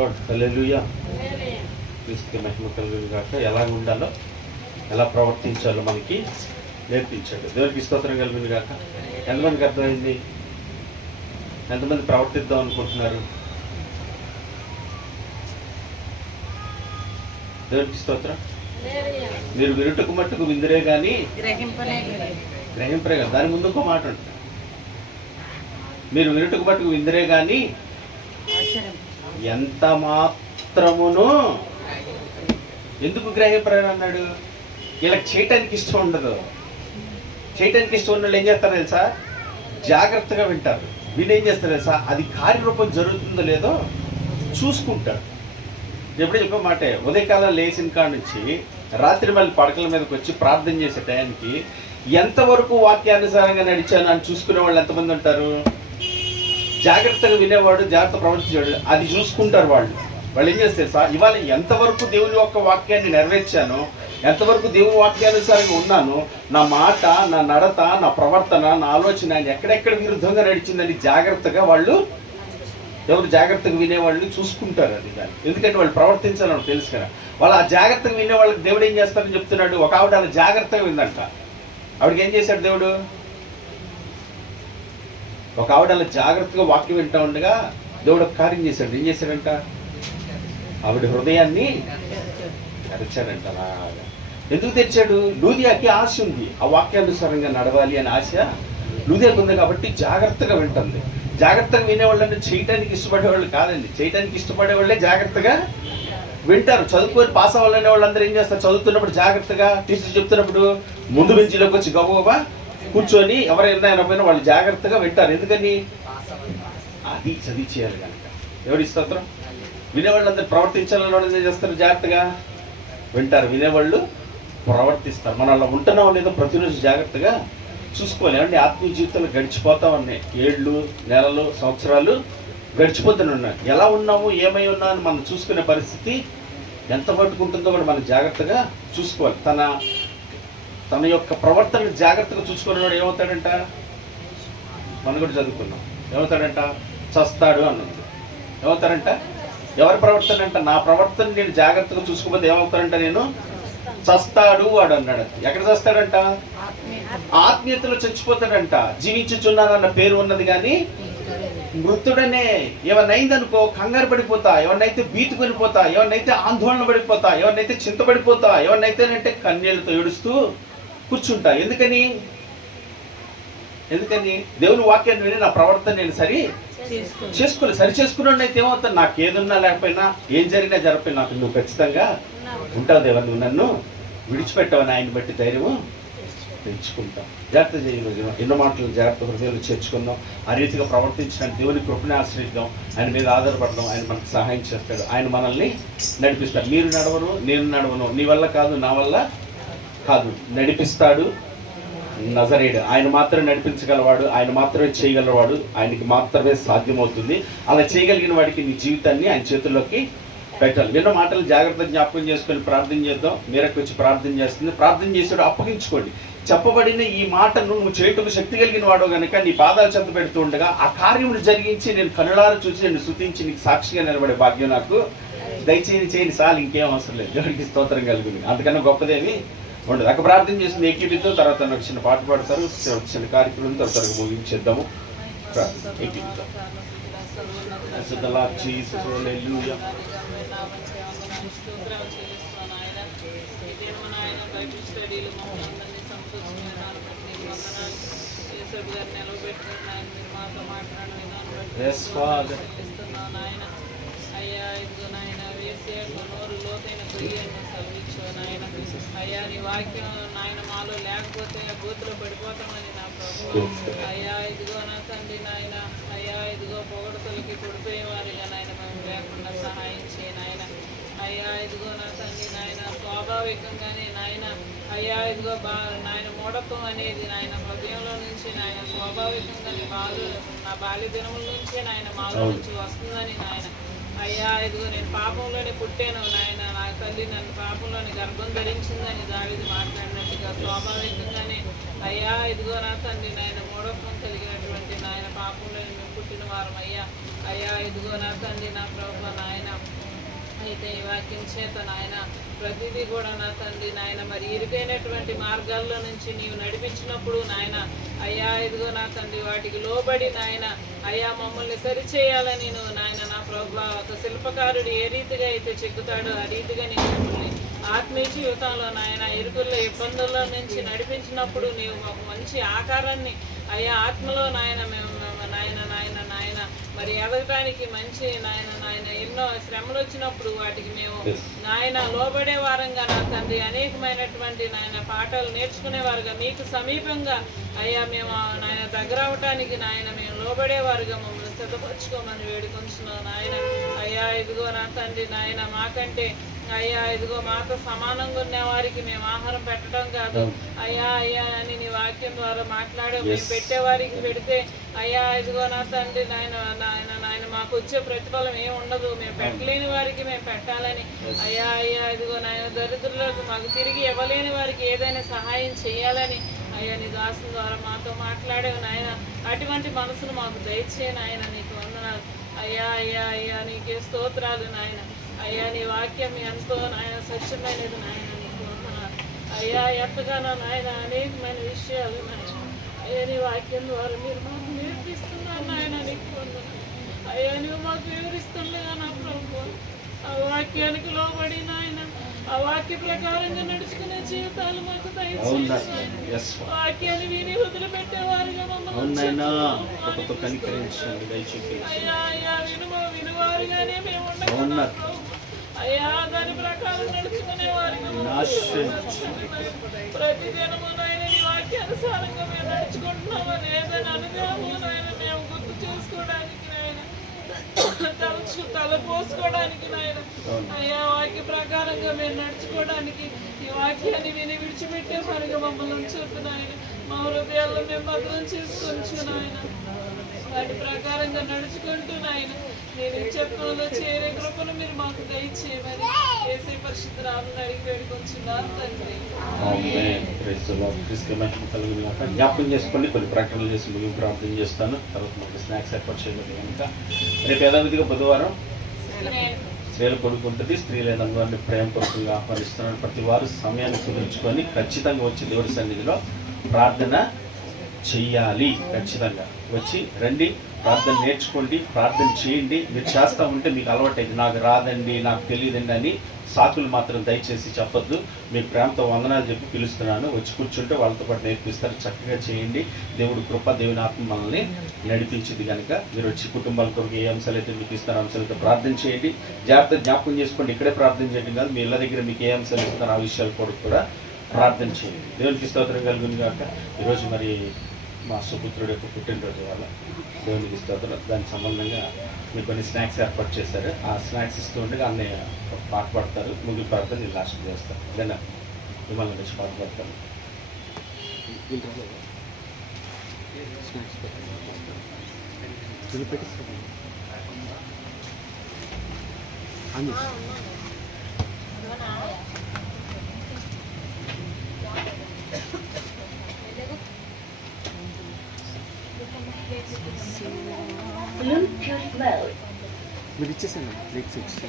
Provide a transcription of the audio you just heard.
హల్లెలూయా. క్రీస్తుకి మహిమ కలుగును గాక. ఎలాగ ఉండాలో, ఎలా ప్రవర్తించాలో మనకి నేర్పించాడు. దేవునికి స్తోత్రం కలుగును గాక. ఎంతమందికి అర్థమైంది? ఎంతమంది ప్రవర్తిద్దాం అనుకుంటున్నారు? దేవునికి స్తోత్రం. మీరు విరుటకు మట్టుకు విందురే కానీ గ్రహింపరే కానీ. దాని ముందు ఇంకో మాట ఉంటుంది, మీరు విరుటకు మట్టుకు విందురే కానీ ఎంత మాత్రమును ఎందుకు గ్రహింపరని అన్నాడు? ఇలా చేయటానికి ఇష్టం ఉండదు. చేయటానికి ఇష్టం ఉన్న వాళ్ళు ఏం చేస్తారు తెలుసా? జాగ్రత్తగా వింటారు. వీళ్ళు ఏం చేస్తారు తెలుసా? అది కార్యరూపం జరుగుతుందో లేదో చూసుకుంటారు. ఎప్పుడు చెప్పే మాటే, ఉదయకాలం లేచిన కాడ నుంచి రాత్రి మళ్ళీ పడకల మీదకి వచ్చి ప్రార్థన చేసే టయానికి ఎంతవరకు వాక్యానుసారంగా నడిచాను అని చూసుకునే వాళ్ళు ఎంతమంది ఉంటారు? జాగ్రత్తగా వినేవాడు, జాగ్రత్త ప్రవర్తించేవాడు, అది చూసుకుంటారు వాళ్ళు. వాళ్ళు ఏం చేస్తారు సార్, ఇవాళ ఎంతవరకు దేవుని యొక్క వాక్యాన్ని నెరవేర్చాను, ఎంతవరకు దేవుని వాక్యానుసారంగా ఉన్నాను, నా మాట, నా నడత, నా ప్రవర్తన, నా ఆలోచన ఎక్కడెక్కడ విరుద్ధంగా నడిచిందని జాగ్రత్తగా వాళ్ళు, ఎవరు జాగ్రత్తగా వినేవాళ్ళు చూసుకుంటారు. అది దాన్ని ఎందుకంటే వాళ్ళు ప్రవర్తించాలని తెలుసు కదా. వాళ్ళు ఆ జాగ్రత్తగా వినేవాళ్ళకి దేవుడు ఏం చేస్తారని చెప్తున్నాడు. ఒక ఆవిడ అలా జాగ్రత్తగా విందంట. ఆవిడకి ఏం చేశాడు దేవుడు? ఒక ఆవిడ అలా జాగ్రత్తగా వాక్యం వింటూ ఉండగా దేవుడు ఒక కార్యం చేశాడు. ఏం చేశాడంట? ఆవిడ హృదయాన్ని తెరిచాడంట. అలాగా ఎందుకు తెరిచాడు? లూదియాకి ఆశ ఉంది, ఆ వాక్యానుసారంగా నడవాలి అని ఆశ లూదియాకి ఉంది. కాబట్టి జాగ్రత్తగా వింటుంది. జాగ్రత్తగా వినేవాళ్ళని చేయటానికి ఇష్టపడేవాళ్ళు కాదండి. చేయటానికి ఇష్టపడే వాళ్ళే జాగ్రత్తగా వింటారు. చదువుకొని పాస్ అవ్వాలనే వాళ్ళందరూ ఏం చేస్తారు? చదువుతున్నప్పుడు జాగ్రత్తగా, టీచర్ చెప్తున్నప్పుడు ముందు బెంచీలోకి వచ్చి గబగబా కూర్చొని ఎవరైనా అయినా వాళ్ళు జాగ్రత్తగా వింటారు. ఎందుకని? అది చదివి చేయాలి కనుక. ఎవరి స్తోత్రం. వినేవాళ్ళు అందరూ ప్రవర్తించాలని వాళ్ళు ఏం చేస్తారు? జాగ్రత్తగా వింటారు. వినేవాళ్ళు ప్రవర్తిస్తారు. మనం అలా ఉంటున్నాం లేదో ప్రతిరోజు జాగ్రత్తగా చూసుకోవాలి. ఏమంటే ఆత్మీయ జీవితంలో గడిచిపోతా ఉన్నాయి. ఏళ్ళు, నెలలు, సంవత్సరాలు గడిచిపోతూనే ఉన్నాయి. ఎలా ఉన్నాము, ఏమై ఉన్నా అని మనం చూసుకునే పరిస్థితి ఎంత పట్టుకుంటుందో కూడా మనం జాగ్రత్తగా చూసుకోవాలి. తన యొక్క ప్రవర్తన జాగ్రత్తగా చూసుకునేవాడు ఏమవుతాడంట? మనం కూడా చదువుకున్నాం. ఏమవుతాడంట? చస్తాడు అన్నది. ఏమవుతాడంట? ఎవరి ప్రవర్తన అంట? నా ప్రవర్తన నేను జాగ్రత్తగా చూసుకోకపోతే ఏమవుతాడంట? నేను చస్తాడు వాడు అన్నాడు. ఎక్కడ చస్తాడంట? ఆత్మీయతలో చచ్చిపోతాడంట. జీవించుచున్నానన్న పేరు ఉన్నది కానీ మృతుడనే. ఏమన్నైందనుకో కంగారు పడిపోతా, ఎవరినైతే బీతుకొని పోతా, ఎవరినైతే ఆందోళన పడిపోతా, ఎవరినైతే చింతపడిపోతా, ఎవరినైతే కన్నీళ్లతో ఏడుస్తూ కూర్చుంటా. ఎందుకని? దేవుని వాక్యాన్ని విని నా ప్రవర్తన నేను సరి చేసుకున్నాడు అయితే ఏమవుతాను? నాకు ఏదున్నా లేకపోయినా, ఏం జరిగినా జరగకపోయినా నాకు నువ్వు ఖచ్చితంగా ఉంటావు దేవా. నువ్వు నన్ను విడిచిపెట్టావని ఆయన బట్టి ధైర్యము పెంచుకుంటాం. జాగ్రత్త చేయాలి. ఎన్నో మాటలు జాగ్రత్త హృదయంలో చేర్చుకుందాం. ఆ రీతిగా ప్రవర్తించడానికి దేవుని కృపని ఆశ్రయిద్దాం. ఆయన మీద ఆధారపడదాం. ఆయన మనకు సహాయం చేస్తాడు. ఆయన మనల్ని నడిపిస్తాడు. మీరు నడవను, నేను నడవను, నీ వల్ల కాదు, నా వల్ల కాదు, నడిపిస్తాడు నజరేయుడు. ఆయన మాత్రమే నడిపించగలవాడు, ఆయన మాత్రమే చేయగలవాడు, ఆయనకి మాత్రమే సాధ్యమవుతుంది. అలా చేయగలిగిన వాడికి నీ జీవితాన్ని ఆయన చేతుల్లోకి పెట్టాలి. విన్న మాటలు జాగ్రత్తగా జ్ఞాపకం చేసుకొని ప్రార్థన చేద్దాం. మీరకు వచ్చి ప్రార్థన చేస్తుంది. ప్రార్థన చేసాడు అప్పగించుకోండి. చెప్పబడిన ఈ మాటను నువ్వు చేయటకు శక్తి కలిగిన వాడు కనుక నీ పాదాలు చెంత పెడుతూ ఉండగా ఆ కార్యమును జరిగించి నేను కనులారా చూసి నేను స్తుతించి నీకు సాక్షిగా నిలబడే భాగ్యం నాకు దయచేయండి చాలు, ఇంకేం అవసరం లేదు. దేవుడికి స్తోత్రం కలుగుతుంది. అంతకన్నా గొప్పదేమి ఉండదు. అక్కడ ప్రార్థన చేసింది ఏకీపితో. తర్వాత నాకు చిన్న పాట పాడతారు, చిన్న కార్యక్రమం త్వరగా ముగించేద్దాము. ఏకీపితో అయ్యా నీ వాక్యం నాయన మాలో లేకపోతే బూతులో పడిపోతామని నా ప్రభు. అయ్యా ఇదిగో నా తండ్రి నాయన, అయ్యా ఇదిగో పొగడతలకి పడిపోయేవారిగా నాయన మేము లేకుండా సహాయం చేయ నాయన. అయ్యా ఇదిగో నా తండ్రి నాయన, స్వాభావికంగానే నాయన, అయ్యా ఇదిగో నాయన మూఢత్వం అనేది నాయన హృదయంలో నుంచి నాయన స్వాభావికంగానే నా బాల్య దినముల నుంచే నాయన మాలో నుంచి వస్తుందని నాయన. అయ్యా ఇదిగో నేను పాపంలోనే పుట్టాను నాయన, నా తల్లి నన్ను పాపంలోని గర్భం ధరించిందని దావీదు మాట్లాడినట్టుగా స్వాభావికంగానే అయ్యా ఇదిగో నా తండ్రి నాయన మూఢత్వం కలిగినటువంటి నాయన పాపంలోని మేము పుట్టిన వారం అయ్యా. అయ్యా ఇదిగో నా తండ్రి నా ప్రభువా నాయన అయితే ఈ వాక్యం చేత నాయన ప్రతిదీ కూడా నా తండ్రి నాయన మరి ఇరుకైనటువంటి మార్గాల్లో నుంచి నీవు నడిపించినప్పుడు నాయన అయ్యా ఇదిగో నా తండ్రి వాటికి లోబడి నాయన అయ్యా మమ్మల్ని సరిచేయాలని నువ్వు నాయన నా ప్రభువా ఒక శిల్పకారుడు ఏ రీతిగా అయితే చెక్కుతాడో ఆ రీతిగా నీవు మమ్మల్ని ఆత్మీయ జీవితంలో నాయన ఇరుకుల్లో ఇబ్బందుల్లో నుంచి నడిపించినప్పుడు నీవు మాకు మంచి ఆకారాన్ని అయ్యా ఆత్మలో నాయన మేము నాయన నాయన నాయన మరి ఎదగటానికి మంచి నాయన నాయన ఎన్నో శ్రమలు వచ్చినప్పుడు వాటికి మేము నాయన లోబడే వారంగా నా తండ్రి అనేకమైనటువంటి నాయన పాఠాలు నేర్చుకునేవారుగా మీకు సమీపంగా అయ్యా మేము నాయన దగ్గర అవటానికి నాయన మేము లోబడేవారుగా మమ్మల్ని సిద్ధపరచుకోమని వేడుకొంచున్నాం నాయన అయ్యా ఇదిగో నా తండ్రి నాయన మాకంటే అయ్యా ఇదిగో మాతో సమానంగా ఉన్న వారికి మేము ఆహారం పెట్టడం కాదు అయ్యా అయ్యా అని నీ వాక్యం ద్వారా మాట్లాడే మేము పెట్టేవారికి పెడితే అయ్యా ఇదిగో నా తండ్రి నాయన నాయన నాయన మాకు వచ్చే ప్రతిఫలం ఏమి ఉండదు మేము పెట్టలేని వారికి మేము పెట్టాలని అయ్యా అయ్యా ఇదిగో నాయన దరిద్రులకు మాకు తిరిగి ఇవ్వలేని వారికి ఏదైనా సహాయం చేయాలని అయ్యా నీ దాసుల ద్వారా మాతో మాట్లాడేవు నాయన అటువంటి మనసును మాకు దయచేయి నాయన నీకు వందనాలు అయ్యా అయ్యా అయ్యా నీకే స్తోత్రాలు నాయన అయ్యా నీ వాక్యం ఎంతో నాయన సత్యమైనది నాయన నీకు వందనాలు అయ్యా ఎంతగానో నాయన అనేకమైన విషయాలు నాయన అయ్యా నీ వాక్యం ద్వారా మీరు మాకు నేర్పిస్తున్నారు నాయన నీకు వందనాలు అయ్యా నువ్వు మాకు వివరిస్తుండగా నా ప్రభు ఆ వాక్యానికి లోబడి నాయన ఆ వాక్య ప్రకారంగా నడుచుకునే జీవితాలు మాకు దయచేయండి వాక్యాన్ని విని వదిలిపెట్టేవారుగా మమ్మల్ని అయ్యా అయ్యా వినువారుగానే మేము ఉండగలం అయ్యా దాని ప్రకారం నడుచుకునే వారిగా ప్రతిదినము నాయన నీ వాక్యానుసారంగా మేము నడుచుకుంటున్నామని ఏదైనా అనుభవము నాయన మేము గుర్తు చేసుకోవడానికి నాయన తలపోసుకోవడానికి నాయన అయ్యా వాక్య ప్రకారంగా మేము నడుచుకోవడానికి ఈ వాక్యాన్ని విని విడిచిపెట్టే పనిగా మమ్మల్ని ఉంచుతు నాయన మా హృదయాల్లో మేము భద్రం చేసుకొచ్చు నాయన వాటి ప్రకారంగా నడుచుకుంటూ నాయన నేను చెప్పడంలో చేరే కృపను మీరు మాకు దయచేయమని ఏసీ పరిశుద్ధ రాముని అడిగి వేడుకొచ్చున్నాను తండ్రి జ్ఞాపకం చేసుకోండి కొన్ని ప్రకటనలు చేసి మీకు ప్రార్థన చేస్తాను తర్వాత మనకి స్నాక్స్ ఏర్పాటు చేయలేదు కనుక రేపు యథావిధిగా బుధవారం స్త్రీలు కొడుకుంటుంది స్త్రీలైన అందరినీ ప్రేమపూర్వకంగా ఆహ్వానిస్తున్నాను ప్రతి వారు సమయాన్ని కుదుర్చుకొని ఖచ్చితంగా వచ్చి దేవుడి సన్నిధిలో ప్రార్థన చెయ్యాలి ఖచ్చితంగా వచ్చి రండి ప్రార్థన నేర్చుకోండి ప్రార్థన చేయండి మీరు చేస్తూ ఉంటే మీకు అలవాటైంది నాకు రాదండి నాకు తెలియదండి అని సాకులు మాత్రం దయచేసి చెప్పొద్దు మీకు ప్రేమతో వందనాలు చెప్పి పిలుస్తున్నాను వచ్చి కూర్చుంటే వాళ్ళతో పాటు నేర్పిస్తారు చక్కగా చేయండి దేవుడి కృప దేవుని ఆత్మ మనల్ని నడిపించింది కనుక మీరు వచ్చి కుటుంబాల కొరకు ఏ అంశాలు అయితే మీకు ఇస్తారో అంశాలతో ప్రార్థన చేయండి జాగ్రత్త జ్ఞాపకం చేసుకోండి ఇక్కడే ప్రార్థన చేయడం కాదు మీ ఇళ్ళ దగ్గర మీకు ఏ అంశాలు ఇస్తారో ఆ విషయాలు కూడా ప్రార్థన చేయండి దేవునికి స్తోత్రం కలుగును కాక ఈరోజు మరి మా సుపుత్రుడు యొక్క పుట్టినరోజు వల్ల దేవునికి స్తోత్రం దానికి సంబంధంగా మీకు కొన్ని స్నాక్స్ ఏర్పాటు చేశారు ఆ స్నాక్స్ ఇస్తూ ఉండగా అన్నయ్య ఒక పాట పాడతారు ముగ్గురు పాడతారు నేను లాస్ట్ చేస్తాను ఏదైనా మిమ్మల్ని వచ్చి పాట పాడతాను Bluetooth mode.